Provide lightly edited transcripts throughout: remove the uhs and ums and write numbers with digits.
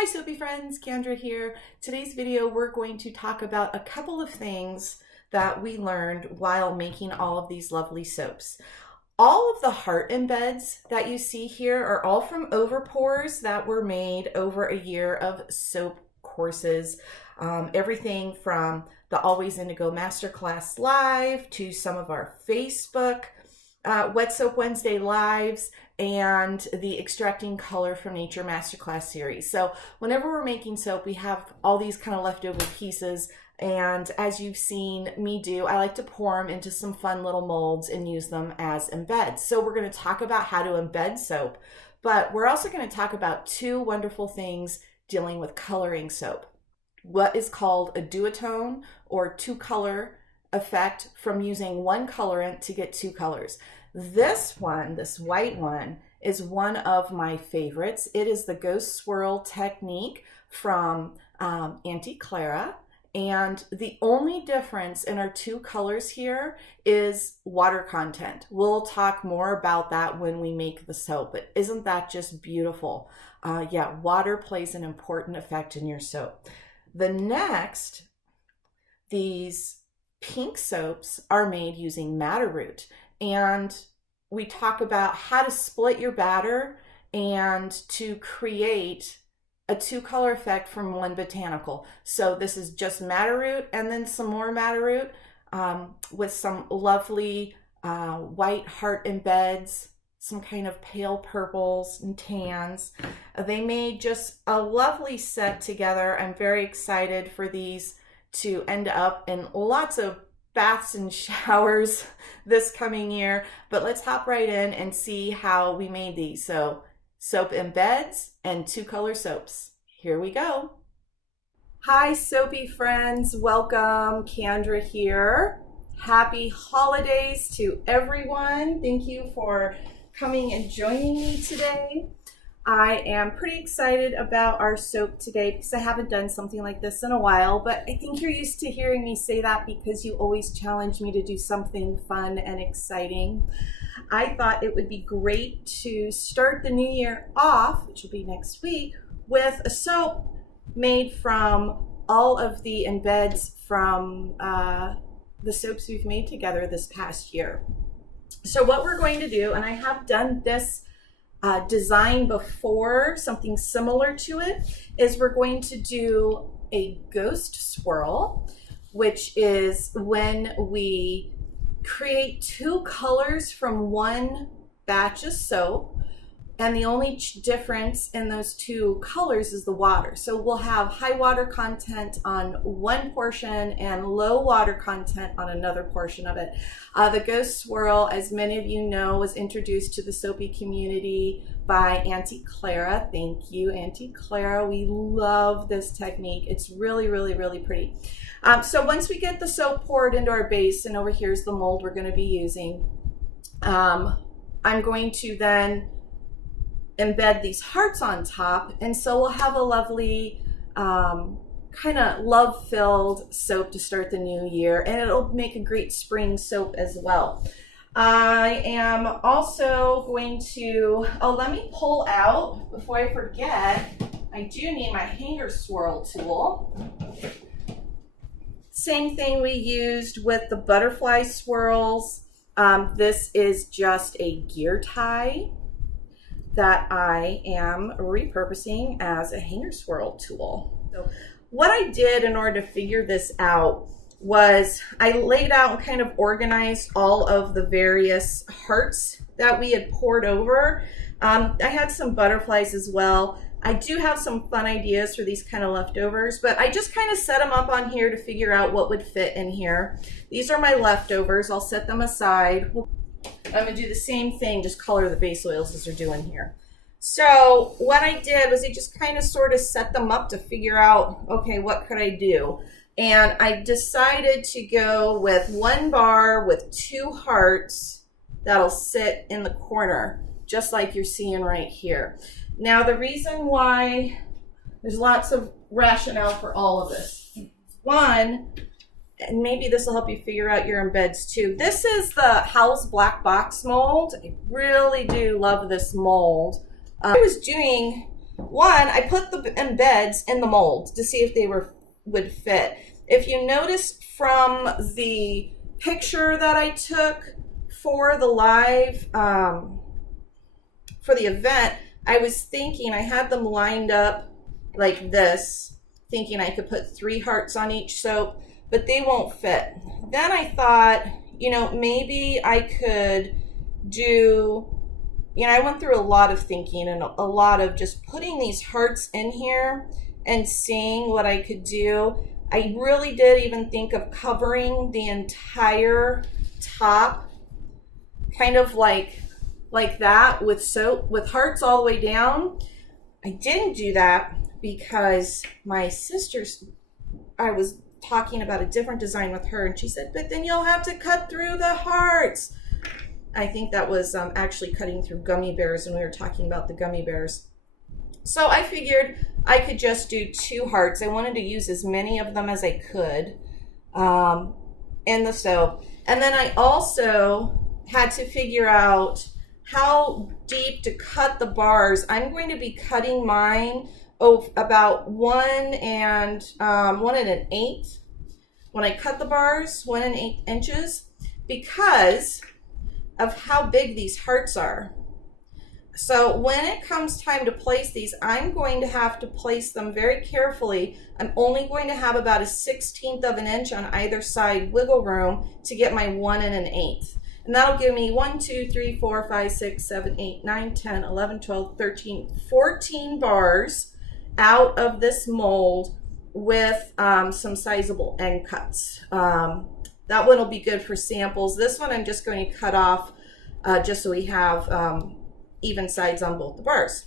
Hi Soapy friends, Kendra here. Today's video we're going to talk about a couple of things that we learned while making all of these lovely soaps. All of the heart embeds that you see here are all from overpours that were made over a year of soap courses. Everything from the Always Indigo Masterclass Live to some of our Facebook Wet Soap Wednesday lives and the Extracting Color from Nature Masterclass series. So whenever we're making soap, we have all these kind of leftover pieces, and as you've seen me do, I like to pour them into some fun little molds and use them as embeds. So we're going to talk about how to embed soap, but we're also going to talk about two wonderful things dealing with coloring soap. What is called a duotone or two color effect from using one colorant to get two colors. This one, this white one, is one of my favorites. It is the Ghost Swirl technique from Aunti Clara. And the only difference in our two colors here is water content. We'll talk more about that when we make the soap, but isn't that just beautiful? Yeah, water plays an important effect in your soap. These pink soaps are made using madder root, and we talk about how to split your batter and to create a two-color effect from one botanical. So this is just madder root and then some more madder root with some lovely white heart embeds, some kind of pale purples and tans. They made just a lovely set together. I'm very excited for these to end up in lots of baths and showers this coming year, but let's hop right in and see how we made these. So soap embeds and two color soaps. Here we go. Hi soapy friends, welcome. Kendra here. Happy holidays to everyone. Thank you for coming and joining me today. I am pretty excited about our soap today because I haven't done something like this in a while, but I think you're used to hearing me say that because you always challenge me to do something fun and exciting. I thought it would be great to start the new year off, which will be next week, with a soap made from all of the embeds from the soaps we've made together this past year. So what we're going to do, and I have done this design before, something similar to it, is we're going to do a ghost swirl, which is when we create two colors from one batch of soap, and the only difference in those two colors is the water. So we'll have high water content on one portion and low water content on another portion of it. The Ghost Swirl, as many of you know, was introduced to the soapy community by Aunti Clara. Thank you, Aunti Clara. We love this technique. It's really, really, really pretty. So once we get the soap poured into our base, and over here's the mold we're going to be using, I'm going to then embed these hearts on top, and so we'll have a lovely kind of love-filled soap to start the new year, and it'll make a great spring soap as well. I am also going to, let me pull out, before I forget, I do need my hanger swirl tool. Same thing we used with the butterfly swirls. This is just a gear tie that I am repurposing as a hanger swirl tool. So what I did in order to figure this out was I laid out and kind of organized all of the various hearts that we had poured over. I had some butterflies as well. I do have some fun ideas for these kind of leftovers, but I just kind of set them up on here to figure out what would fit in here. These are my leftovers. I'll set them aside. I'm going to do the same thing, just color the base oils as they're doing here. So what I did was I just kind of sort of set them up to figure out, okay, what could I do? And I decided to go with one bar with two hearts that'll sit in the corner, just like you're seeing right here. Now the reason why, there's lots of rationale for all of this. One, and maybe this will help you figure out your embeds too. This is the Howl's Black Box mold. I really do love this mold. I was doing One, I put the embeds in the mold to see if they would fit. If you notice from the picture that I took for the live, for the event, I was thinking, I had them lined up like this, thinking I could put 3 hearts on each soap, but they won't fit. Then I thought, you know, maybe I could do, you know, I went through a lot of thinking and a lot of just putting these hearts in here and seeing what I could do. I really did even think of covering the entire top, kind of like that, with soap, with hearts all the way down. I didn't do that because my sister's, I was talking about a different design with her, and she said, but then you'll have to cut through the hearts. I think that was actually cutting through gummy bears when we were talking about the gummy bears. So I figured I could just do 2 hearts. I wanted to use as many of them as I could in the soap. And then I also had to figure out how deep to cut the bars. I'm going to be cutting mine about 1 1/8. When I cut the bars, 1 1/8 inches, because of how big these hearts are. So when it comes time to place these, I'm going to have to place them very carefully. I'm only going to have about a 1/16 of an inch on either side wiggle room to get my 1 1/8. And that'll give me 1, 2, 3, 4, 5, 6, 7, 8, 9, 10, 11, 12, 13, 14 bars out of this mold with some sizable end cuts. That one will be good for samples. This one I'm just going to cut off just so we have even sides on both the bars.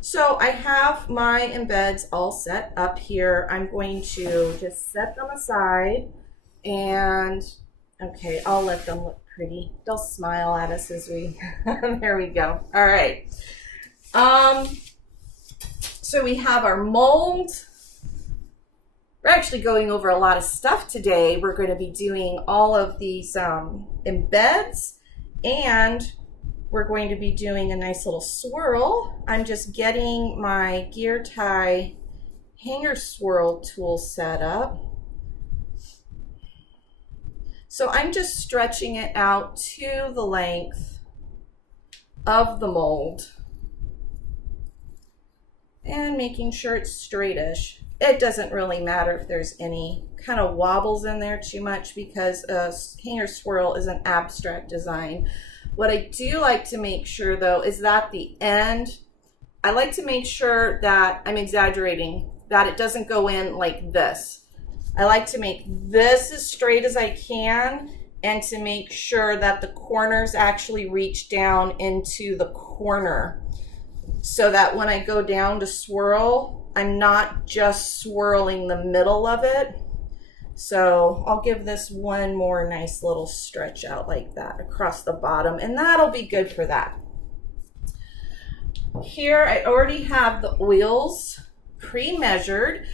So I have my embeds all set up here. I'm going to just set them aside, and okay, I'll let them look pretty. They'll smile at us as we, there we go. All right. So we have our mold. We're actually going over a lot of stuff today. We're going to be doing all of these embeds, and we're going to be doing a nice little swirl. I'm just getting my gear tie hanger swirl tool set up. So I'm just stretching it out to the length of the mold and making sure it's straightish. It doesn't really matter if there's any kind of wobbles in there too much, because a hanger swirl is an abstract design. What I do like to make sure though is that the end, I like to make sure that I'm exaggerating, that it doesn't go in like this. I like to make this as straight as I can, and to make sure that the corners actually reach down into the corner, so that when I go down to swirl, I'm not just swirling the middle of it. So I'll give this one more nice little stretch out like that across the bottom, and that'll be good for that. Here I already have the oils pre-measured.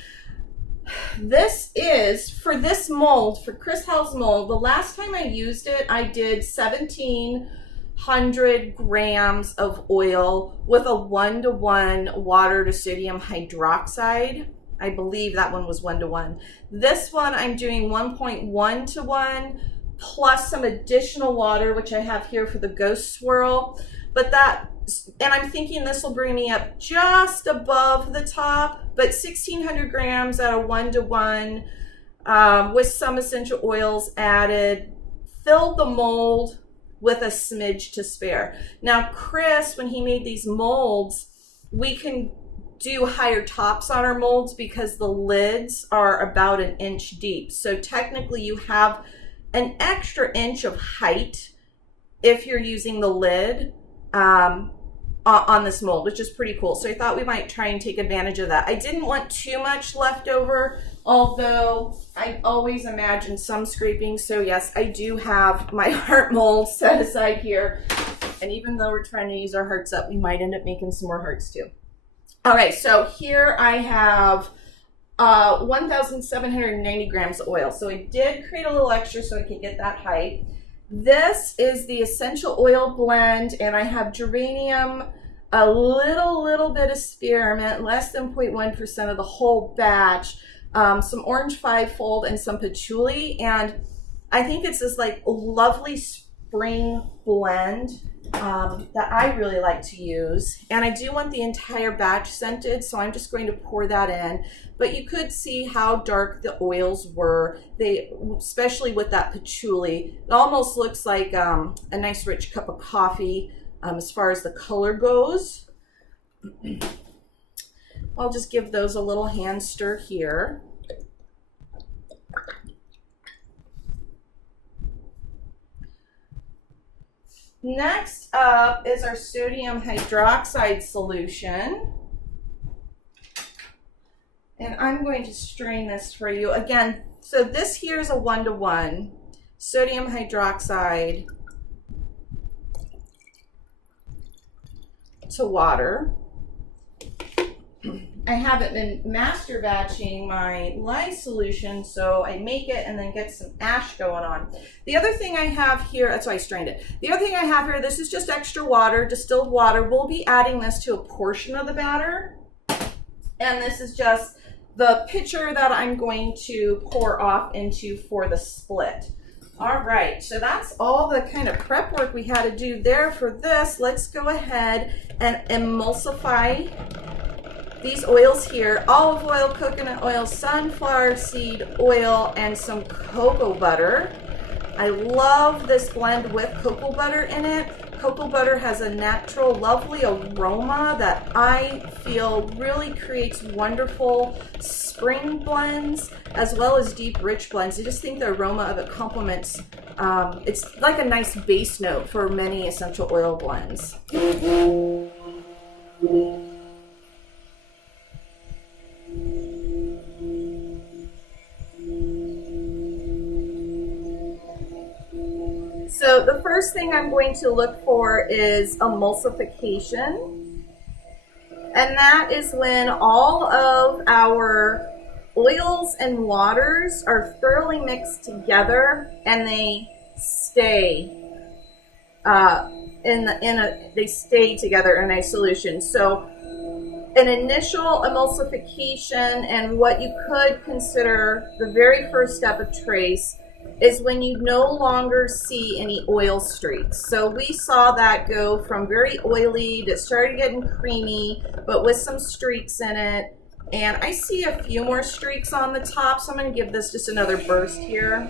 This is, for this mold, for Chris Hell's mold, the last time I used it, I did 1,700 grams of oil with a 1-to-1 water to sodium hydroxide. I believe that one was 1-to-1. This one I'm doing 1.1-to-1 plus some additional water, which I have here for the ghost swirl. But that, and I'm thinking this will bring me up just above the top, but 1,600 grams at a 1-to-1 with some essential oils added, filled the mold with a smidge to spare. Now Chris, when he made these molds, we can do higher tops on our molds because the lids are about 1 inch deep. So technically you have an extra inch of height if you're using the lid on this mold, which is pretty cool. So I thought we might try and take advantage of that. I didn't want too much left over, although I always imagine some scraping. So yes, I do have my heart mold set aside here. And even though we're trying to use our hearts up, we might end up making some more hearts too. All right, so here I have 1,790 grams of oil. So I did create a little extra so I could get that height. This is the essential oil blend, and I have geranium a little bit of spearmint, less than 0.1% of the whole batch, some orange fivefold, and some patchouli. And I think it's this like lovely spring blend that I really like to use. And I do want the entire batch scented, so I'm just going to pour that in. But you could see how dark the oils were. They, especially with that patchouli, it almost looks like a nice rich cup of coffee as far as the color goes. I'll just give those a little hand stir here. Next up is our sodium hydroxide solution. And I'm going to strain this for you. Again, so this here is a 1-to-1 sodium hydroxide to water. I haven't been master batching my lye solution, so I make it and then get some ash going on. The other thing I have here, that's why I strained it. The other thing I have here, this is just extra water, distilled water. We'll be adding this to a portion of the batter. And this is just the pitcher that I'm going to pour off into for the split. All right, so that's all the kind of prep work we had to do there for this. Let's go ahead and emulsify these oils here: olive oil, coconut oil, sunflower seed oil, and some cocoa butter. I love this blend with cocoa butter in it. Cocoa butter has a natural, lovely aroma that I feel really creates wonderful spring blends as well as deep, rich blends. I just think the aroma of it complements, it's like a nice base note for many essential oil blends. So the first thing I'm going to look for is emulsification. And that is when all of our oils and waters are thoroughly mixed together and they stay they stay together in a solution. So an initial emulsification, and what you could consider the very first step of trace, is when you no longer see any oil streaks. So we saw that go from very oily to started getting creamy, but with some streaks in it. And I see a few more streaks on the top, so I'm going to give this just another burst here.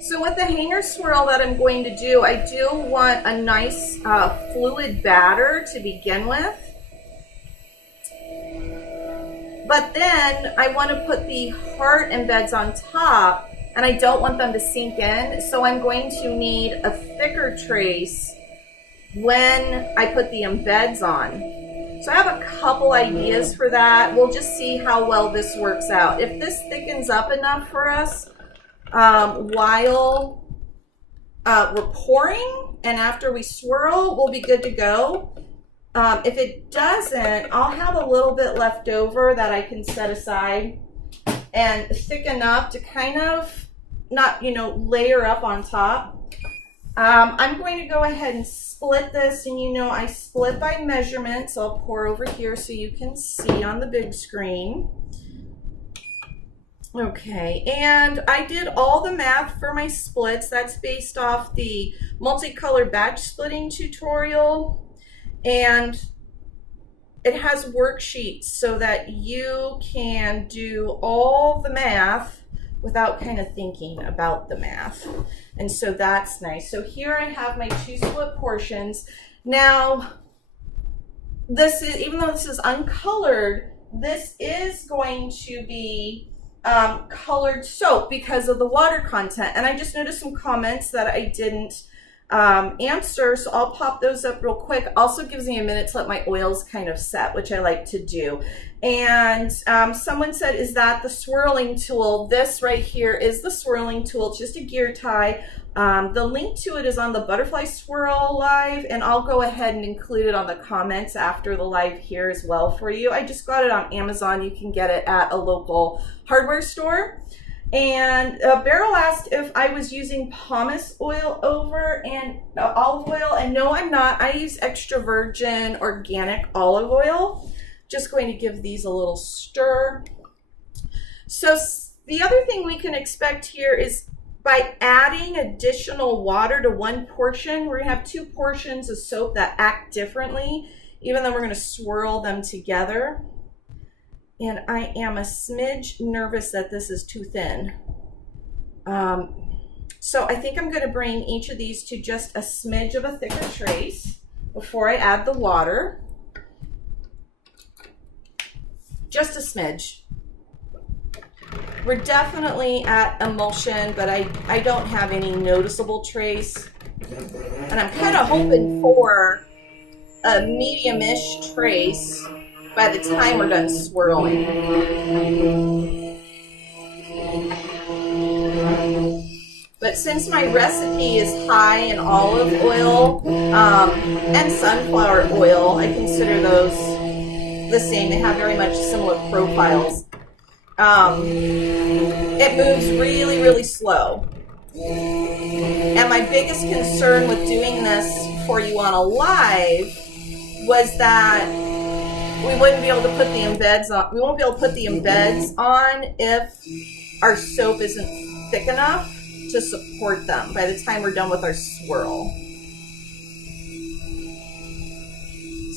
So with the hanger swirl that I'm going to do, I do want a nice fluid batter to begin with. But then I want to put the heart embeds on top, and I don't want them to sink in, so I'm going to need a thicker trace when I put the embeds on. So I have a couple ideas for that. We'll just see how well this works out. If this thickens up enough for us while we're pouring and after we swirl, we'll be good to go. If it doesn't, I'll have a little bit left over that I can set aside and thicken up to kind of not, layer up on top. I'm going to go ahead and split this, and I split by measurement, so I'll pour over here so you can see on the big screen. Okay, and I did all the math for my splits. That's based off the multicolor batch splitting tutorial. And it has worksheets so that you can do all the math without kind of thinking about the math. And so that's nice. So here I have my 2 split portions. Now, this is, even though this is uncolored, this is going to be colored soap because of the water content. And I just noticed some comments that I didn't answer, so I'll pop those up real quick. Also gives me a minute to let my oils kind of set, which I like to do. And someone said, is that the swirling tool? This right here is the swirling tool. It's just a gear tie. The link to it is on the Butterfly Swirl live, and I'll go ahead and include it on the comments after the live here as well for you. I just got it on Amazon. You can get it at a local hardware store. And Beryl asked if I was using pumice oil over and olive oil, and no, I'm not. I use extra virgin organic olive oil. Just going to give these a little stir. So the other thing we can expect here is by adding additional water to one portion, we're gonna have two portions of soap that act differently, even though we're gonna swirl them together. And I am a smidge nervous that this is too thin. So I think I'm gonna bring each of these to just a smidge of a thicker trace before I add the water. Just a smidge. We're definitely at emulsion, but I don't have any noticeable trace. And I'm kind of hoping for a medium-ish trace by the time we're done swirling. But since my recipe is high in olive oil and sunflower oil, I consider those the same. They have very much similar profiles. It moves really, really slow. And my biggest concern with doing this for you on a live was that we wouldn't be able to put the embeds on. We won't be able to put the embeds on if our soap isn't thick enough to support them by the time we're done with our swirl.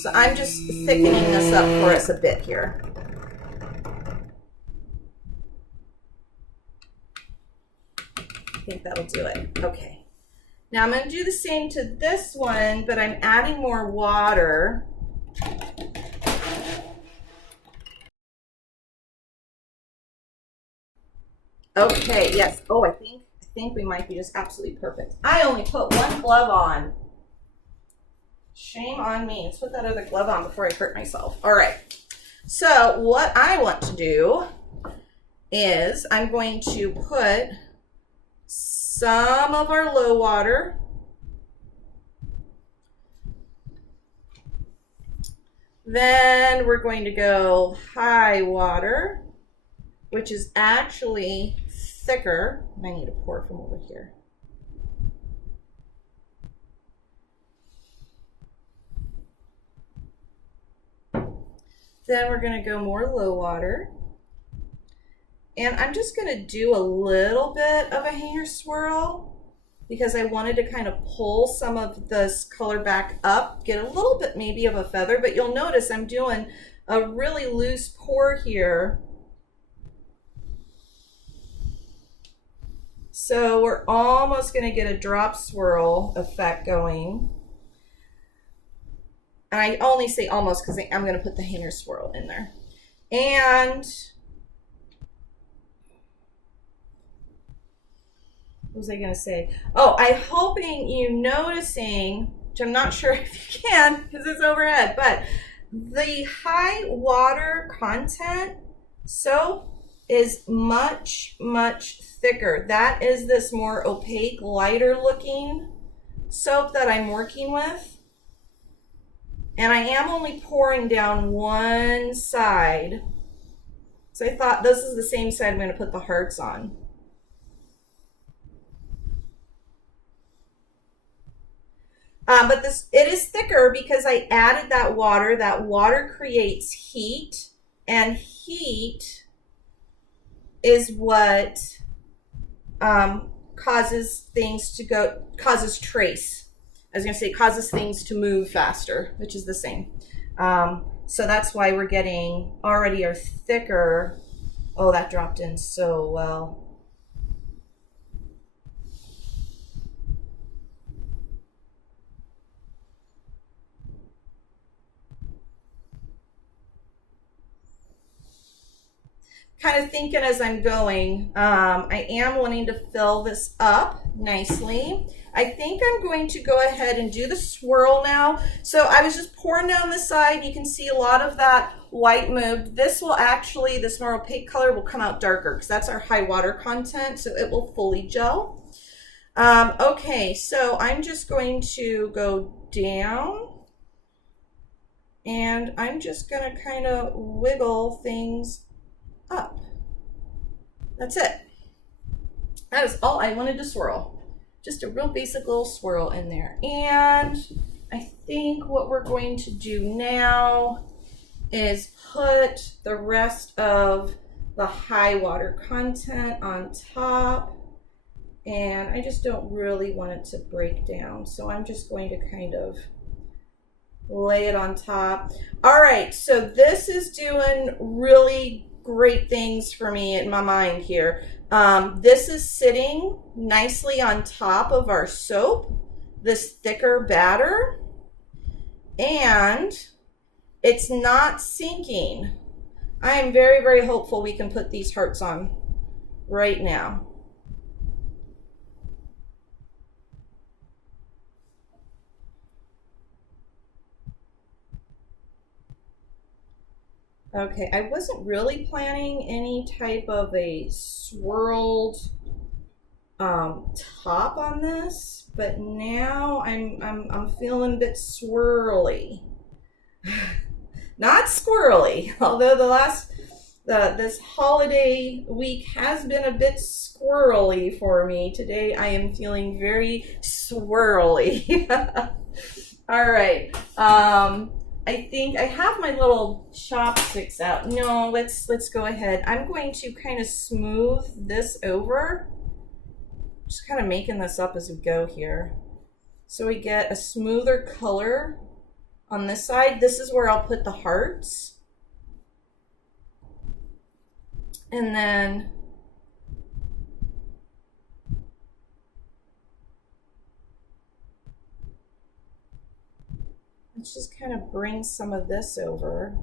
So I'm just thickening this up for us a bit here. I think that'll do it. Okay. Now I'm going to do the same to this one, but I'm adding more water. Okay, yes. Oh, I think we might be just absolutely perfect. I only put one glove on. Shame on me. Let's put that other glove on before I hurt myself. All right. So what I want to do is I'm going to put some of our low water. Then we're going to go high water, which is actually thicker. I need to pour from over here. Then we're going to go more low water. And I'm just going to do a little bit of a hanger swirl because I wanted to kind of pull some of this color back up, get a little bit maybe of a feather, but you'll notice I'm doing a really loose pour here. So we're almost going to get a drop swirl effect going. And I only say almost because I'm going to put the hanger swirl in there. And what was I going to say? Oh, I'm hoping you noticing, which I'm not sure if you can because it's overhead, but the high water content soap is much, much thicker. That is this more opaque, lighter looking soap that I'm working with. And I am only pouring down one side. So I thought this is the same side I'm going to put the hearts on. But it is thicker because I added that water. That water creates heat, and heat is what causes things to go, causes trace. I was going to say causes things to move faster, which is the same. So that's why we're getting already our thicker. Oh, that dropped in so well. Kind of thinking as I'm going, I am wanting to fill this up nicely. I think I'm going to go ahead and do the swirl now. So I was just pouring down the side. You can see a lot of that white moved. This will actually, this more opaque color will come out darker because that's our high water content, so it will fully gel. Okay, so I'm just going to go down and I'm just going to kind of wiggle things up. That's it. That is all I wanted to swirl. Just a real basic little swirl in there. And I think what we're going to do now is put the rest of the high water content on top. And I just don't really want it to break down. So I'm just going to kind of lay it on top. All right, so this is doing really great things for me in my mind here. This is sitting nicely on top of our soap, this thicker batter, and it's not sinking. I am very, very hopeful we can put these hearts on right now. Okay, I wasn't really planning any type of a swirled top on this, but now I'm feeling a bit swirly. Not squirrely, although this holiday week has been a bit squirrely for me. Today I am feeling very swirly. All right. I think I have my little chopsticks out. No, let's go ahead. I'm going to kind of smooth this over. Just kind of making this up as we go here. So we get a smoother color on this side. This is where I'll put the hearts. And then let's just kind of bring some of this over.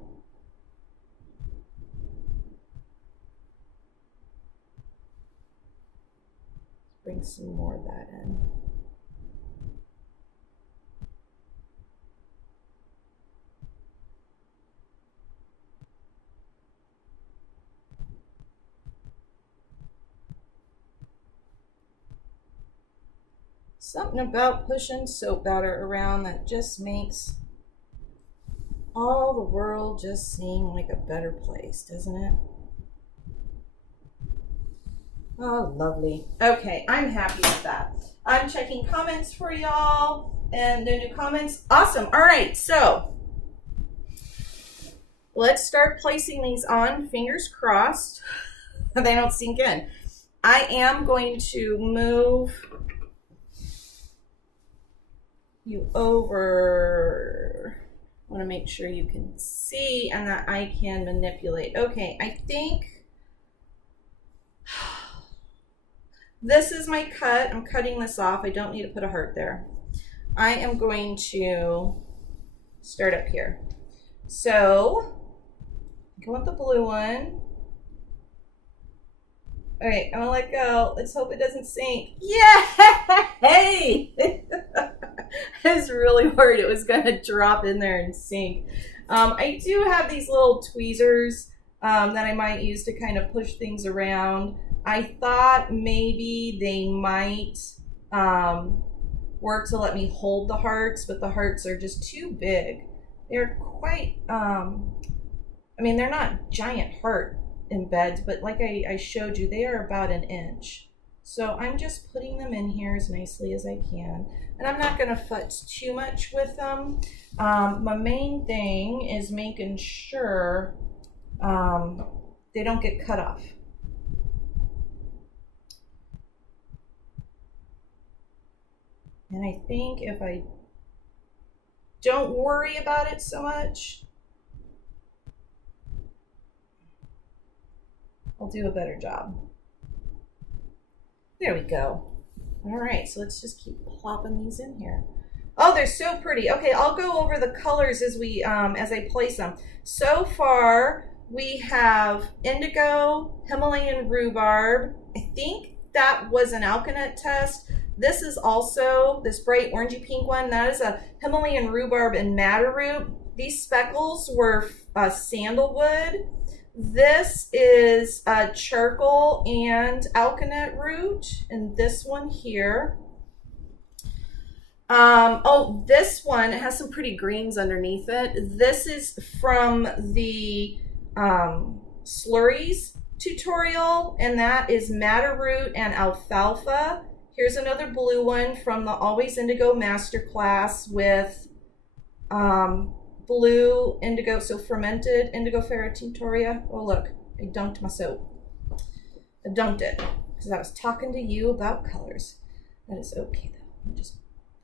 Bring some more of that in. Something about pushing soap batter around that just makes all the world just seem like a better place, doesn't it? Oh, lovely. Okay, I'm happy with that. I'm checking comments for y'all and no new comments. Awesome. All right, so let's start placing these on. Fingers crossed they don't sink in. I am going to move you over. I want to make sure you can see and that I can manipulate. Okay, I think this is my cut. I'm cutting this off. I don't need to put a heart there. I am going to start up here. So go with the blue one. All right, I'm gonna let go. Let's hope it doesn't sink. Yay! I was really worried it was gonna drop in there and sink. I do have these little tweezers that I might use to kind of push things around. I thought maybe they might work to let me hold the hearts, but the hearts are just too big. They're quite, I mean, they're not giant heart embeds, but like I showed you, they are about 1 inch. So I'm just putting them in here as nicely as I can. And I'm not going to futz too much with them. My main thing is making sure they don't get cut off. And I think if I don't worry about it so much, I'll do a better job. There we go. All right, so let's just keep plopping these in here. Oh, they're so pretty. Okay, I'll go over the colors as we as I place them. So far, we have indigo, Himalayan rhubarb. I think that was an alkanet test. This is also this bright orangey pink one. That is a Himalayan rhubarb and madder root. These speckles were sandalwood. This is charcoal and alkanet root, and this one here. Oh, this one has some pretty greens underneath it. This is from the Slurries. tutorial, and that is madder root and alfalfa. Here's another blue one from the Always Indigo Masterclass with blue indigo, so fermented indigo ferritinctoria. Oh look, I dunked my soap. I dunked it because I was talking to you about colors. That is okay though. Just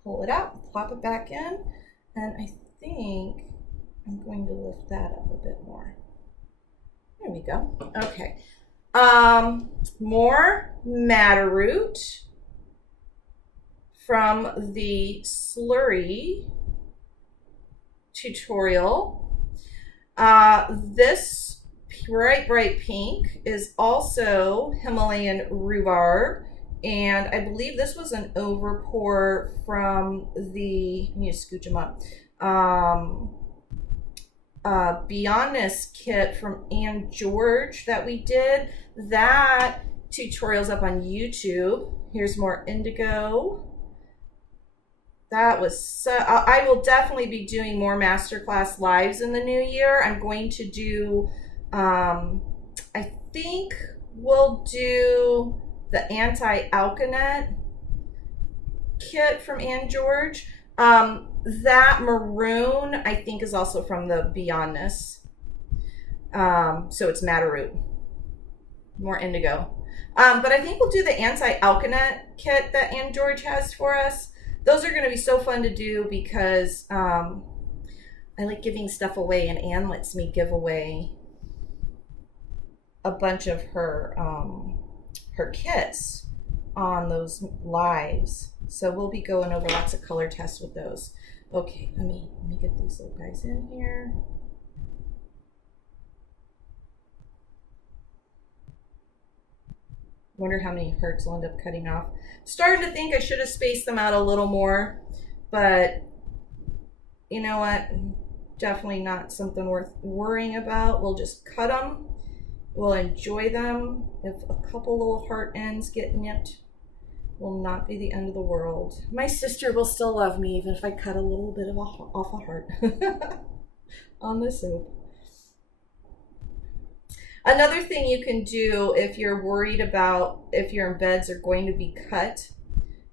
pull it out, plop it back in, and I think I'm going to lift that up a bit more. There we go. Okay. More madder root from the slurry tutorial. This bright pink is also Himalayan rhubarb, and I believe this was an overpour from the, let me just scooch them up, Beyondness kit from Ann George that we did. That tutorial's up on YouTube. Here's more indigo. That was so, I will definitely be doing more masterclass lives in the new year. I'm going to do, I think we'll do the anti-alkanet kit from Ann George. That maroon, I think, is also from the Beyondness. So it's madder root. More indigo. But I think we'll do the anti-alkanet kit that Ann George has for us. Those are going to be so fun to do because I like giving stuff away, and Ann lets me give away a bunch of her her kits on those lives. So we'll be going over lots of color tests with those. Okay, let me get these little guys in here. Wonder how many hearts I'll end up cutting off. Starting to think I should have spaced them out a little more, but you know what? Definitely not something worth worrying about. We'll just cut them. We'll enjoy them. If a couple little heart ends get nipped, will not be the end of the world. My sister will still love me even if I cut a little bit of off a heart on the soap. Another thing you can do if you're worried about if your embeds are going to be cut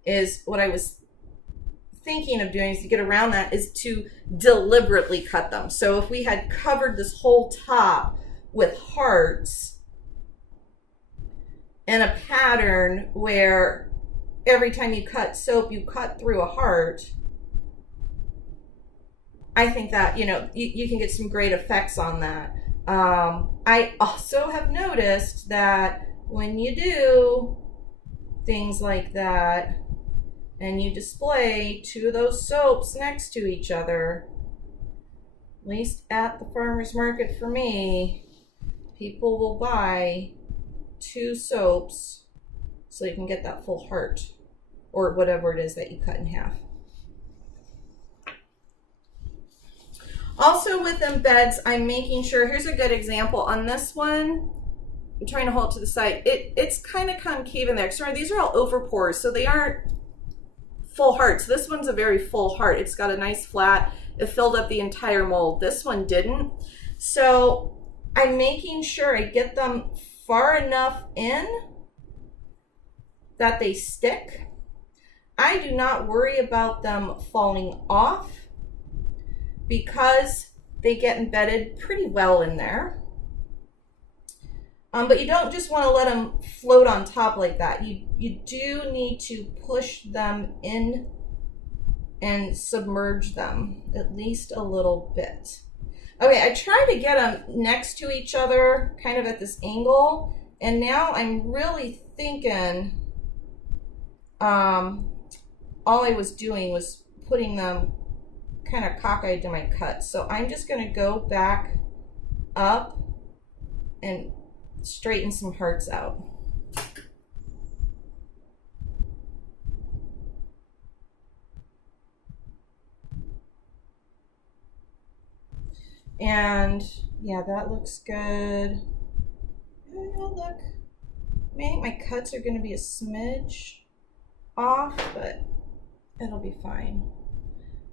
is what I was thinking of doing is to get around that is to deliberately cut them. So if we had covered this whole top with hearts in a pattern where every time you cut soap, you cut through a heart, I think that, you know, you can get some great effects on that. I also have noticed that when you do things like that and you display two of those soaps next to each other, at least at the farmer's market for me, people will buy two soaps so you can get that full heart or whatever it is that you cut in half. Also with embeds, I'm making sure, here's a good example. On this one, I'm trying to hold it to the side. It's kind of concave in there. Sorry, these are all overpours, so they aren't full hearts. This one's a very full heart. It's got a nice flat. It filled up the entire mold. This one didn't. So I'm making sure I get them far enough in that they stick. I do not worry about them falling off because they get embedded pretty well in there. But you don't just want to let them float on top like that. You do need to push them in and submerge them at least a little bit. Okay, I tried to get them next to each other, kind of at this angle, and now I'm really thinking all I was doing was putting them kind of cockeyed to my cut. So I'm just going to go back up and straighten some hearts out. And yeah, that looks good. Oh, look, maybe my cuts are going to be a smidge off, but it'll be fine.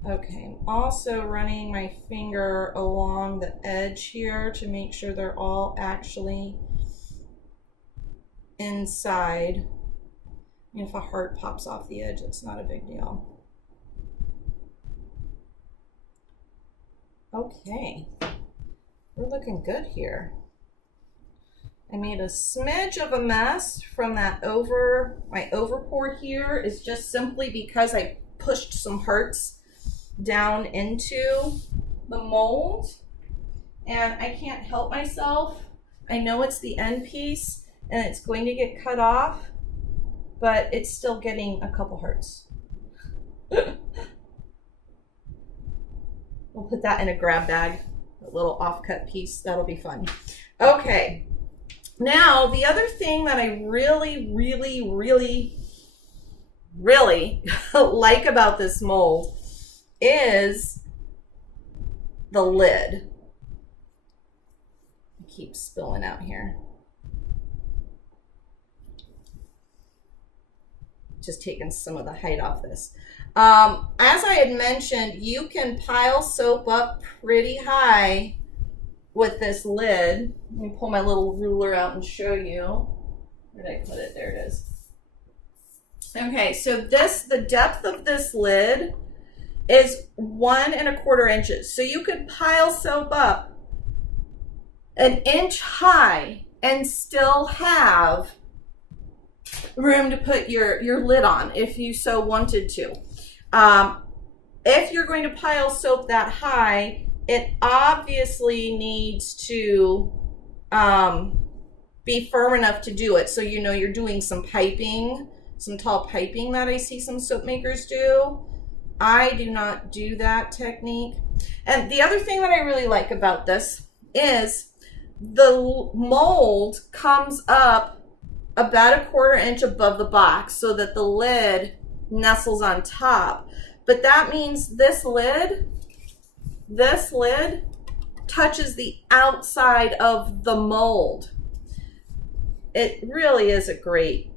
Okay, I'm also running my finger along the edge here to make sure they're all actually inside. And if a heart pops off the edge, it's not a big deal. Okay, we're looking good here. I made a smidge of a mess from that my overpour here is just simply because I pushed some hearts down into the mold, and I can't help myself. I know it's the end piece and it's going to get cut off, but it's still getting a couple hearts. We'll put that in a grab bag, a little offcut piece. That'll be fun. Okay. Now, the other thing that I really like about this mold is the lid. It keeps spilling out here. Just taking some of the height off this. As I had mentioned, you can pile soap up pretty high with this lid. Let me pull my little ruler out and show you. Where did I put it? There it is. Okay, so the depth of this lid is 1 1/4 inches. So you could pile soap up 1 inch high and still have room to put your lid on if you so wanted to. If you're going to pile soap that high, it obviously needs to be firm enough to do it. So you know you're doing some piping, some tall piping that I see some soap makers do. I do not do that technique. And the other thing that I really like about this is the mold comes up about 1/4 inch above the box so that the lid nestles on top. But that means this lid touches the outside of the mold. It really is a great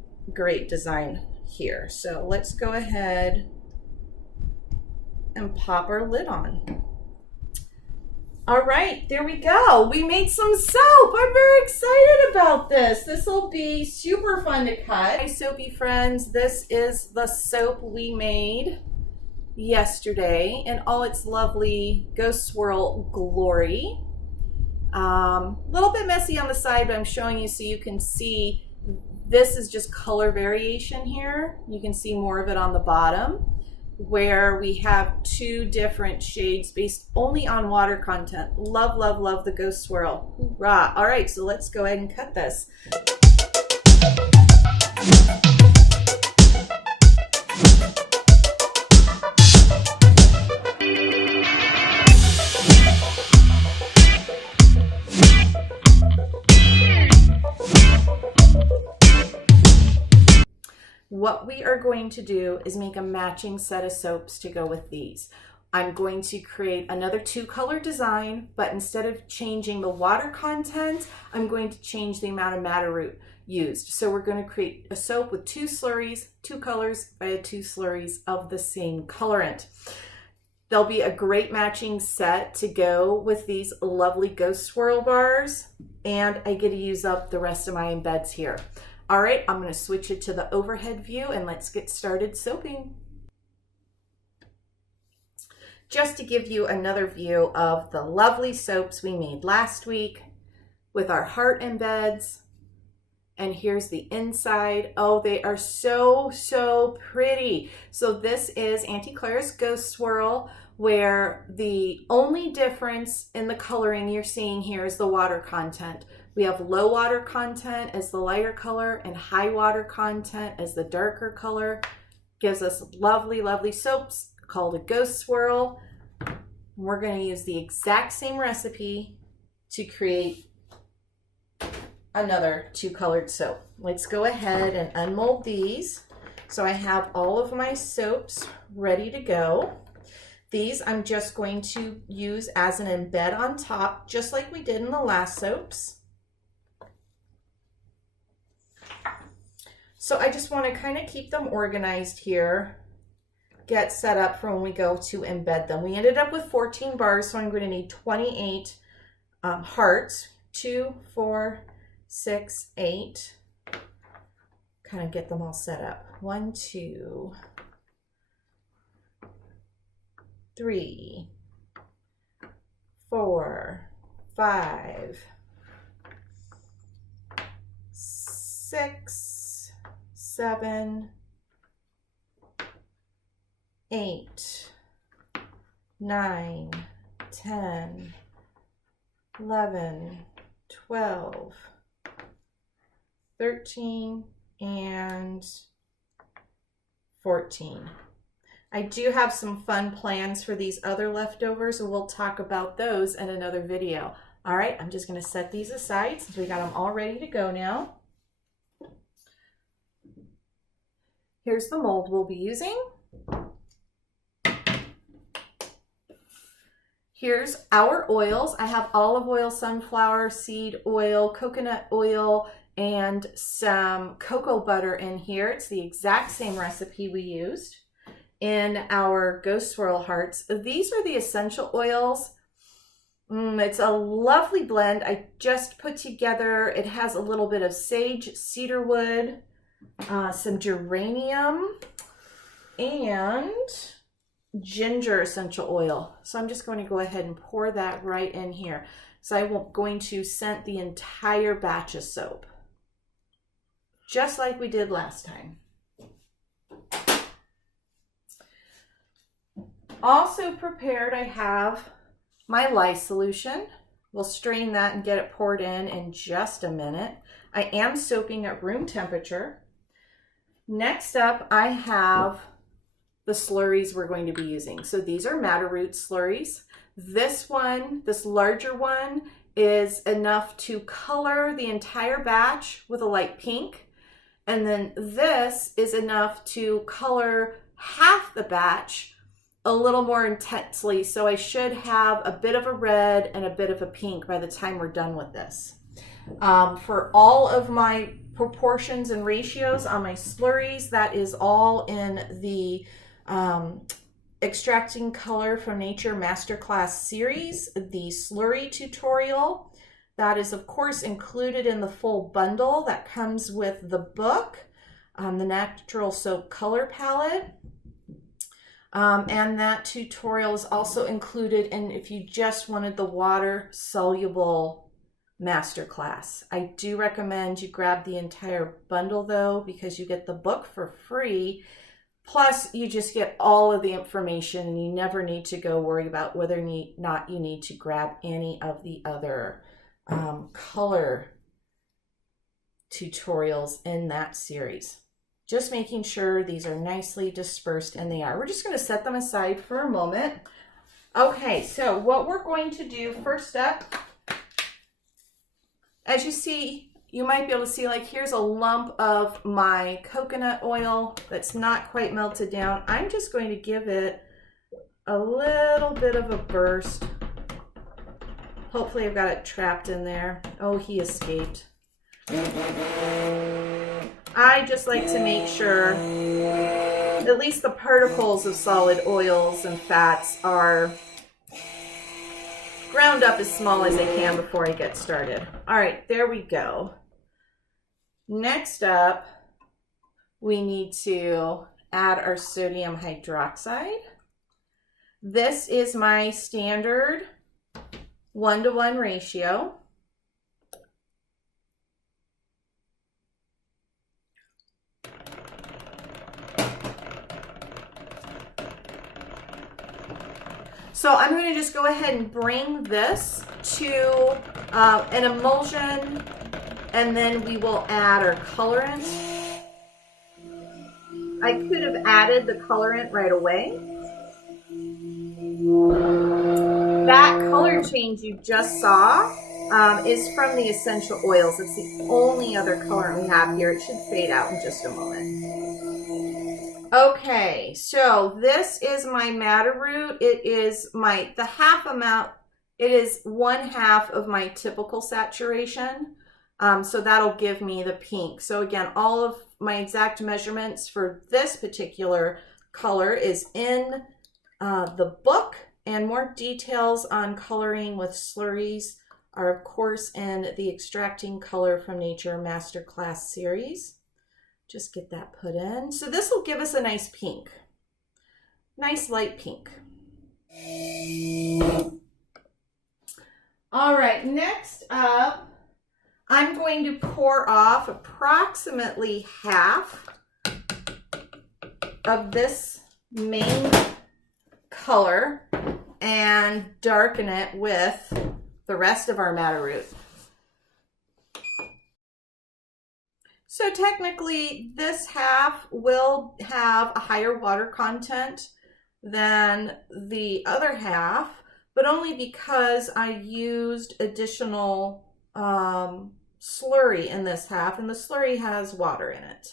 design here. So let's go ahead and pop our lid on. All right, there we go. We made some soap. I'm very excited about this. This will be super fun to cut. Hi, soapy friends. This is the soap we made yesterday in all its lovely Ghost Swirl glory. Little bit messy on the side, but I'm showing you so you can see this is just color variation here. You can see more of it on the bottom where we have 2 different shades based only on water content. Love, love, love the Ghost Swirl. Hoorah. All right, so let's go ahead and cut this. What we are going to do is make a matching set of soaps to go with these. I'm going to create another 2-color design, but instead of changing the water content, I'm going to change the amount of madder root used. So we're going to create a soap with 2 slurries, 2 colors by 2 slurries of the same colorant. There'll be a great matching set to go with these lovely Ghost Swirl bars, and I get to use up the rest of my embeds here. All right, I'm going to switch it to the overhead view and let's get started soaping. Just to give you another view of the lovely soaps we made last week with our heart embeds. And here's the inside. Oh, they are so pretty. So this is Aunti Clara's Ghost Swirl, where the only difference in the coloring you're seeing here is the water content. We have low water content as the lighter color and high water content as the darker color. Gives us lovely, lovely soaps called a Ghost Swirl. We're going to use the exact same recipe to create another 2-colored soap. Let's go ahead and unmold these. So I have all of my soaps ready to go. These I'm just going to use as an embed on top, just like we did in the last soaps. So I just want to kind of keep them organized here, get set up for when we go to embed them. We ended up with 14 bars, so I'm going to need 28 hearts. 2, 4, 6, 8. kind of get them all set up. 1, 2, 3, 4, 5, 6, 7, 8, 9, 10, 11, 12, 13, and 14. I do have some fun plans for these other leftovers, and we'll talk about those in another video. All right, I'm just going to set these aside since we got them all ready to go now. Here's the mold we'll be using. Here's our oils. I have olive oil, sunflower seed oil, coconut oil, and some cocoa butter in here. It's the exact same recipe we used in our Ghost Swirl hearts. These are the essential oils. It's a lovely blend I just put together. It has a little bit of sage, cedarwood, some geranium, and ginger essential oil. So I'm just going to go ahead and pour that right in here. So I'm going to scent the entire batch of soap, just like we did last time. Also prepared, I have my lye solution. We'll strain that and get it poured in just a minute. I am soaking at room temperature. Next up, I have the slurries we're going to be using. So these are madder root slurries. This one, this larger one, is enough to color the entire batch with a light pink. And then this is enough to color half the batch a little more intensely. So I should have a bit of a red and a bit of a pink by the time we're done with this. For all of my proportions and ratios on my slurries, that is all in the Extracting Color from Nature Masterclass series, the slurry tutorial. That is, of course, included in the full bundle that comes with the book, the Natural Soap Color Palette. And that tutorial is also included in if you just wanted the water soluble masterclass. I do recommend you grab the entire bundle though, because you get the book for free. Plus you just get all of the information and you never need to go worry about whether or not you need to grab any of the other color tutorials in that series. Just making sure these are nicely dispersed, and they are. We're just going to set them aside for a moment. Okay, so what we're going to do first up, as you see, you might be able to see, like, here's a lump of my coconut oil that's not quite melted down. I'm just going to give it a little bit of a burst. Hopefully I've got it trapped in there. Oh, he escaped. I just like to make sure at least the particles of solid oils and fats are ground up as small as I can before I get started. All right, there we go. Next up, we need to add our sodium hydroxide. This is my standard 1-to-1 ratio. So I'm going to just go ahead and bring this to an emulsion, and then we will add our colorant. I could have added the colorant right away. That color change you just saw is from the essential oils. It's the only other colorant we have here. It should fade out in just a moment. Okay, so this is my madder root. It is the half amount. It is 1/2 of my typical saturation. So that'll give me the pink. So again, all of my exact measurements for this particular color is in the book, and more details on coloring with slurries are of course in the Extracting Color from Nature Masterclass series. Just get that put in. So this will give us a nice pink, nice light pink. All right, next up, I'm going to pour off approximately half of this main color and darken it with the rest of our madder root. So technically this half will have a higher water content than the other half, but only because I used additional slurry in this half, and the slurry has water in it.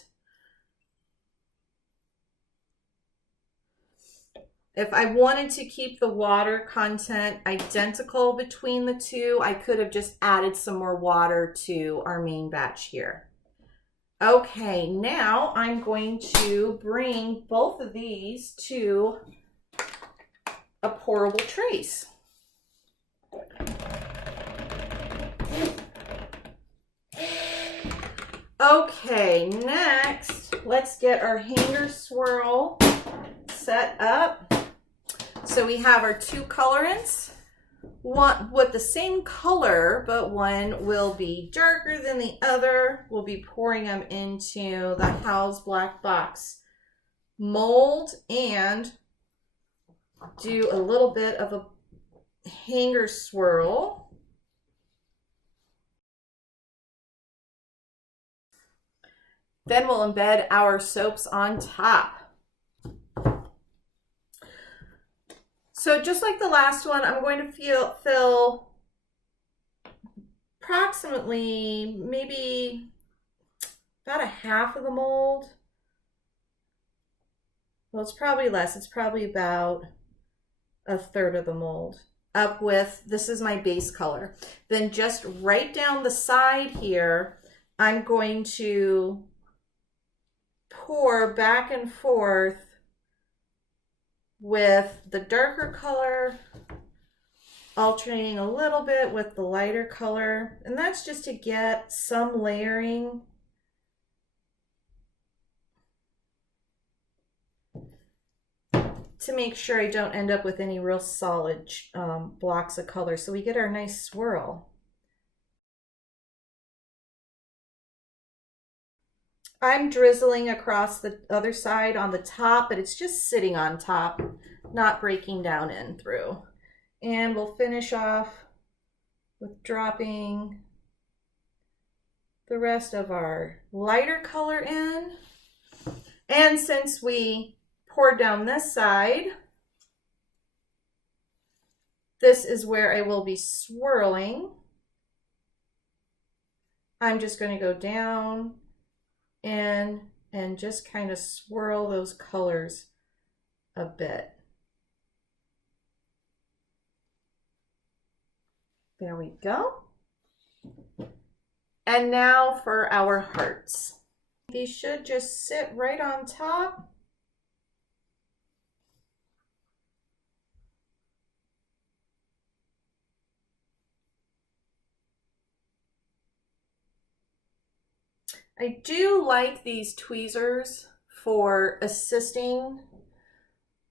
If I wanted to keep the water content identical between the two, I could have just added some more water to our main batch here. Okay, now I'm going to bring both of these to a pourable trace. Okay, next, let's get our hanger swirl set up. So we have our two colorants, one with the same color, but one will be darker than the other. We'll be pouring them into the House Black Box mold and do a little bit of a hanger swirl. Then we'll embed our soaps on top. So just like the last one, I'm going to fill approximately maybe about a half of the mold. Well, it's probably less. It's probably about a third of the mold up with, this is my base color. Then just right down the side here, I'm going to pour back and forth with the darker color, alternating a little bit with the lighter color. And that's just to get some layering. To make sure I don't end up with any real solid blocks of color. So we get our nice swirl. I'm drizzling across the other side on the top, but it's just sitting on top, not breaking down in through. And we'll finish off with dropping the rest of our lighter color in. And since we poured down this side, this is where I will be swirling. I'm just going to go down in and just kind of swirl those colors a bit. There we go. And now for our hearts. These should just sit right on top. I do like these tweezers for assisting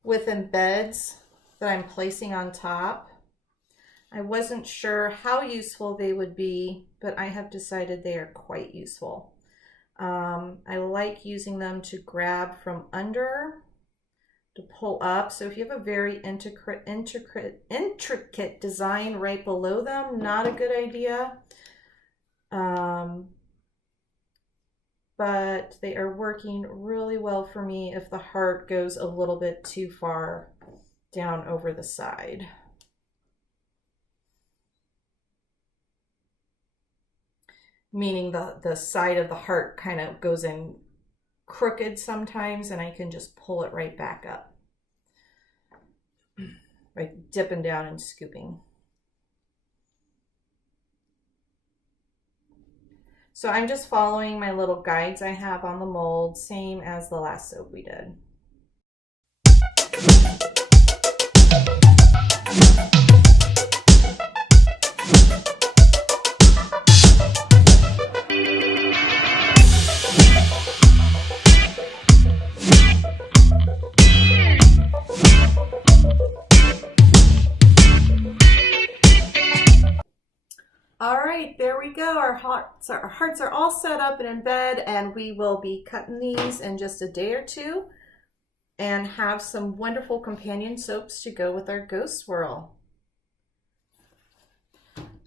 with embeds that I'm placing on top. I wasn't sure how useful they would be, but I have decided they are quite useful. I like using them to grab from under to pull up. So if you have a very intricate design right below them, not a good idea. But they are working really well for me if the heart goes a little bit too far down over the side. Meaning the side of the heart kind of goes in crooked sometimes, and I can just pull it right back up by dipping down and scooping. So I'm just following my little guides I have on the mold, same as the last soap we did. there we go. Our hearts are all set up in Embed, and we will be cutting these in just a day or two and have some wonderful companion soaps to go with our Ghost Swirl.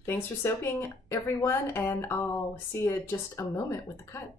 Thanks for soaping, everyone, and I'll see you in just a moment with the cut.